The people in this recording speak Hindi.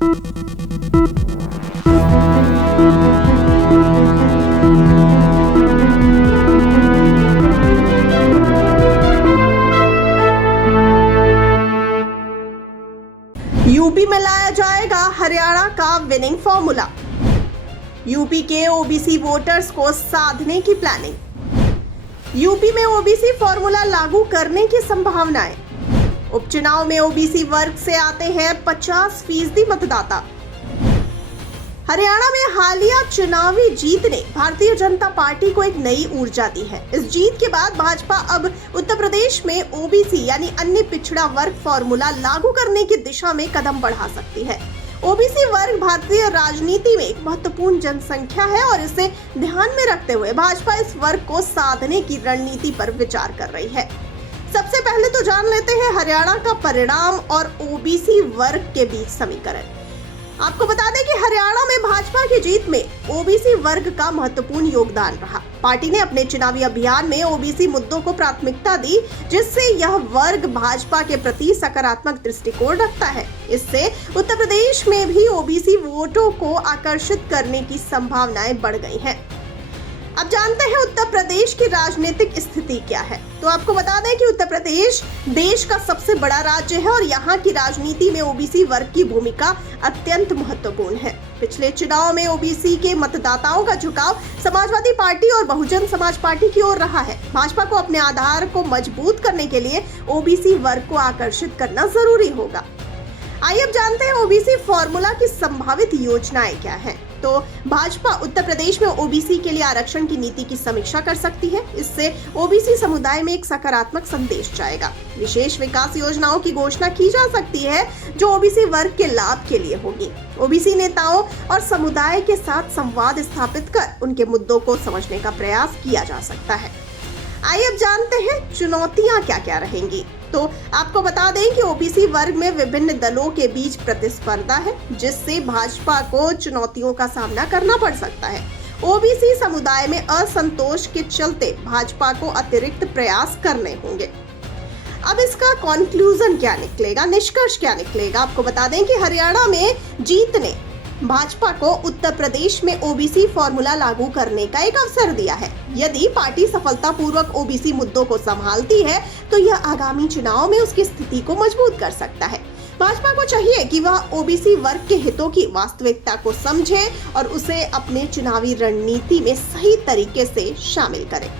यूपी में लाया जाएगा हरियाणा का विनिंग फॉर्मूला। यूपी के ओबीसी वोटर्स को साधने की प्लानिंग। यूपी में ओबीसी फॉर्मूला लागू करने की संभावनाएं। उपचुनाव में ओबीसी वर्ग से आते हैं 50% मतदाता। हरियाणा में हालिया चुनावी जीत ने भारतीय जनता पार्टी को एक नई ऊर्जा दी है। इस जीत के बाद भाजपा अब उत्तर प्रदेश में ओबीसी यानी अन्य पिछड़ा वर्ग फॉर्मूला लागू करने की दिशा में कदम बढ़ा सकती है। ओबीसी वर्ग भारतीय राजनीति में एक महत्वपूर्ण जनसंख्या है और इसे ध्यान में रखते हुए भाजपा इस वर्ग को साधने की रणनीति पर विचार कर रही है। सबसे पहले तो जान लेते हैं हरियाणा का परिणाम और ओबीसी वर्ग के बीच समीकरण। आपको बता दें कि हरियाणा में भाजपा की जीत में ओबीसी वर्ग का महत्वपूर्ण योगदान रहा। पार्टी ने अपने चुनावी अभियान में ओबीसी मुद्दों को प्राथमिकता दी, जिससे यह वर्ग भाजपा के प्रति सकारात्मक दृष्टिकोण रखता है। इससे उत्तर प्रदेश में भी ओबीसी वोटों को आकर्षित करने की संभावनाएं बढ़ गई हैं। अब जानते हैं उत्तर प्रदेश की राजनीतिक स्थिति क्या है। तो आपको बता दें कि उत्तर प्रदेश देश का सबसे बड़ा राज्य है और यहाँ की राजनीति में ओबीसी वर्ग की भूमिका अत्यंत महत्वपूर्ण है। पिछले चुनाव में ओबीसी के मतदाताओं का झुकाव समाजवादी पार्टी और बहुजन समाज पार्टी की ओर रहा है। भाजपा को अपने आधार को मजबूत करने के लिए ओबीसी वर्ग को आकर्षित करना जरूरी होगा। आइए अब जानते हैं ओबीसी फॉर्मूला की संभावित योजनाएं क्या हैं। तो भाजपा उत्तर प्रदेश में ओबीसी के लिए आरक्षण की नीति की समीक्षा कर सकती है। इससे ओबीसी समुदाय में एक सकारात्मक संदेश जाएगा। विशेष विकास योजनाओं की घोषणा की जा सकती है जो ओबीसी वर्ग के लाभ के लिए होगी। ओबीसी नेताओं और समुदाय के साथ संवाद स्थापित कर उनके मुद्दों को समझने का प्रयास किया जा सकता है। आइए अब जानते हैं चुनौतियां क्या क्या रहेंगी। तो आपको बता दें कि ओबीसी वर्ग में विभिन्न दलों के बीच प्रतिस्पर्धा है, जिससे भाजपा को चुनौतियों का सामना करना पड़ सकता है। ओबीसी समुदाय में असंतोष के चलते भाजपा को अतिरिक्त प्रयास करने होंगे। अब इसका कंक्लूजन क्या निकलेगा, निष्कर्ष क्या निकलेगा? आपको बता दें कि हरियाणा में जीत ने भाजपा को उत्तर प्रदेश में ओबीसी फॉर्मूला लागू करने का एक अवसर दिया है। यदि पार्टी सफलतापूर्वक ओबीसी मुद्दों को संभालती है तो यह आगामी चुनाव में उसकी स्थिति को मजबूत कर सकता है। भाजपा को चाहिए कि वह ओबीसी वर्ग के हितों की वास्तविकता को समझे और उसे अपने चुनावी रणनीति में सही तरीके से शामिल करे।